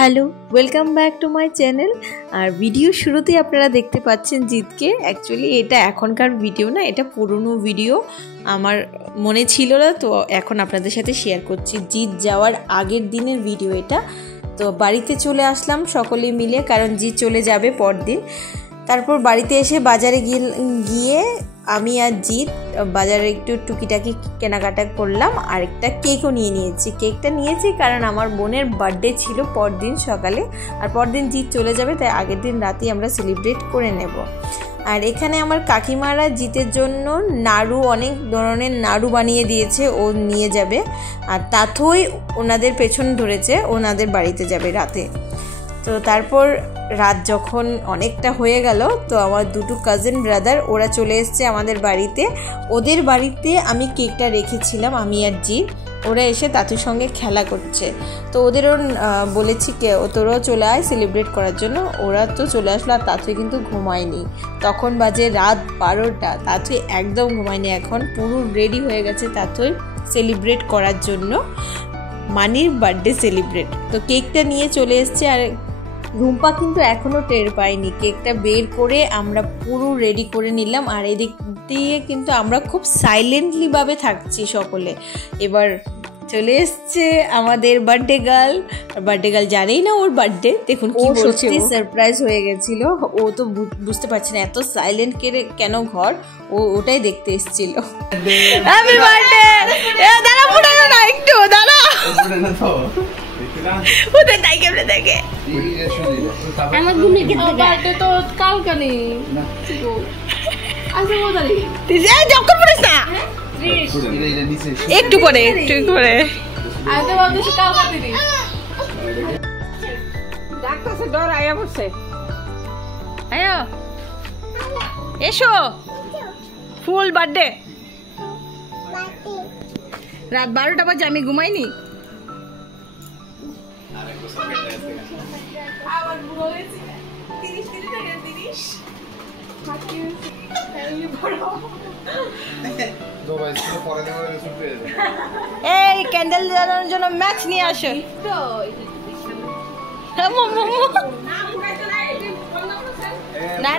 Hello, welcome back to my channel. আর video শুরুতেই আপনারা দেখতে পাচ্ছেন জিতকে। অ্যাকচুয়ালি এটা এখনকার ভিডিও না, এটা পুরনো ভিডিও, আমার মনে ছিল না, তো এখন আপনাদের সাথে শেয়ার করছি। জিত যাওয়ার আগের দিনের ভিডিও এটা। তো বাড়িতে চলে আসলাম সকলে মিলে, কারণ জিত চলে যাবে পরদিন। তারপর বাড়িতে এসে বাজারে গিয়ে আমি আর জিত বাজারে একটু টুকিটাকি কেনাকাটা করলাম, আর একটা কেকও নিয়েছি। কেকটা নিয়েছি কারণ আমার বোনের বার্থডে ছিল পরদিন সকালে, আর পরদিন জিত চলে যাবে, তাই আগের দিন রাতেই আমরা সেলিব্রেট করে নেব। আর এখানে আমার কাকিমারা জিতের জন্য নাড়ু, অনেক ধরনের নাড়ু বানিয়ে দিয়েছে, ও নিয়ে যাবে। আর তাথই ওনাদের পেছন ধরেছে, ওনাদের বাড়িতে যাবে রাতে। তো তারপর রাত যখন অনেকটা হয়ে গেল, তো আমার দুটো কাজিন ব্রাদার ওরা চলে এসছে আমাদের বাড়িতে। ওদের বাড়িতে আমি কেকটা রেখেছিলাম, আমি আর জিৎ। ওরা এসে তাতুর সঙ্গে খেলা করছে, তো ওদেরও বলেছি তোরাও চলে আয় সেলিব্রেট করার জন্য। ওরা তো চলে আসলো, আর তাতুই কিন্তু ঘুমায়নি। তখন বাজে রাত 12টা, তাতুই একদম ঘুমায়নি। এখন পুরো রেডি হয়ে গেছে তাতুই সেলিব্রেট করার জন্য, মানির বার্থডে সেলিব্রেট। তো কেকটা নিয়ে চলে এসছে, আর রুম্পা কিন্তু এখনও টের পাইনি। কেকটা বের করে আমরা পুরো রেডি করে নিলাম, আর এদিক দিয়ে কিন্তু আমরা খুব সাইলেন্টলিভাবে থাকছি সকলে। এবার চলে এসছে আমাদের বার্থডে গার্ল জানেই না ওর বার্থডে। দেখুন কি বলছে, সারপ্রাইজ হয়ে গেছিল। ও তো বুঝতে পারছে না এত সাইলেন্ট কেন ঘর, ও ওটাই দেখতে এসেছিল। Happy birthday! দাঁড়া, পুরানো না, একটু দাঁড়া। ওদের তাই কেমনে দেখে আমার ঘুমে গেছে। বার্থডে তো কালকে নেই, আচ্ছা ওদারি যখন পড়িস না, একটু করে আইতে বলতেছি কালকে দিদি ডাক্তারছে, ডর আয়া পড়ছে। আয়ো এসো, ফুল বার্থডে। রাত 12টা বাজে, আমি ঘুমাইনি। এই ক্যান্ডেল জ্বালানোর জন্য ম্যাচ নিয়ে আসো। না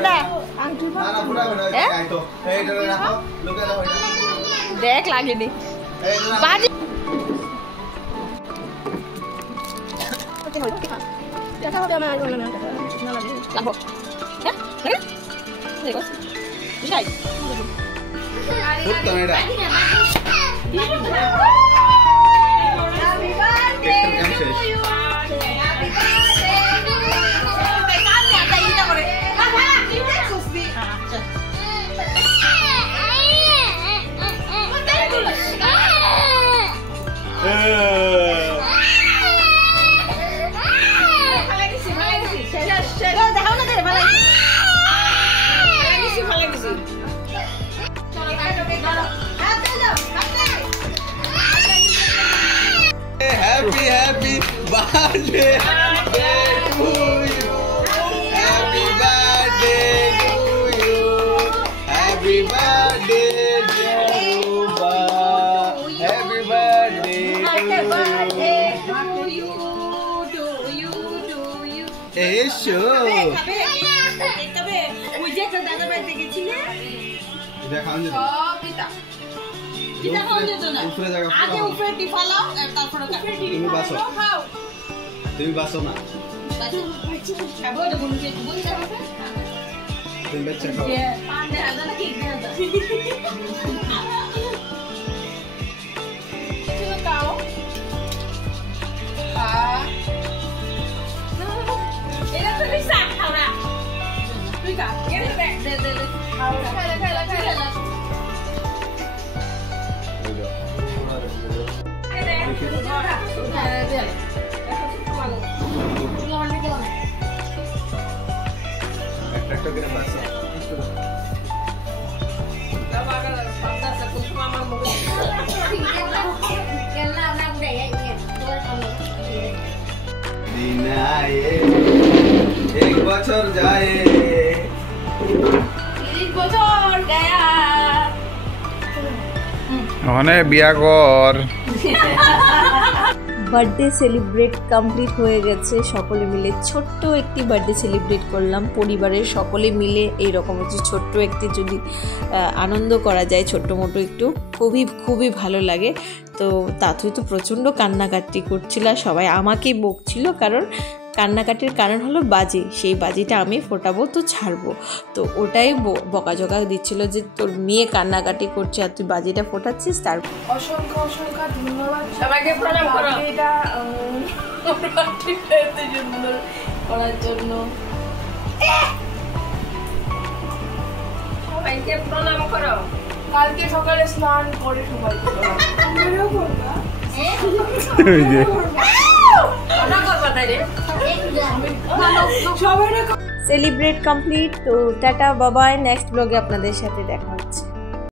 দেখ লাগেনি বাজি। Happy birthday to you. Happy birthday to you. Happy birthday Jaruba. Happy birthday to you. Hey, sure. তুমি বাসো না, তুমি বাচ্চা খাও। एक बছর যায়, 30 বছর গয়া, মানে বিয়া কর। বার্থডে সেলিব্রেট কমপ্লিট হয়ে গেছে, সকলে মিলে ছোট্ট একটি বার্থডে সেলিব্রেট করলাম পরিবারের সকলে মিলে। এইরকম হচ্ছে ছোট্ট একটি যদি আনন্দ করা যায় ছোট্ট মোটো একটু, খুবই খুবই ভালো লাগে। তো তাতুই তো প্রচণ্ড কান্নাকাটি করছিল, সবাই আমাকেই বকছিল, কারণ কান্নাকাটির কারণ হলো বাজি, সেই বাজিটা আমি ফোটাবো তো ছাড়বো, তো ওটাই বকাঝকা দিচ্ছিল যে তোর মেয়ে কান্নাকাটি করছে আর তুই বাজিটা ফোটাচ্ছিস। তার অসংখ্য অসংখ্য ধন্যবাদ সবাইকে প্রণাম করো এটা এত সুন্দর করার জন্য। সবাইকে প্রণাম করো। কালকে সকালে স্নান করে সবাই সেলিব্রেট কমপ্লিট। তো টাটা বাবাই, নেক্সট ব্লগে আপনাদের সাথে দেখা হচ্ছে।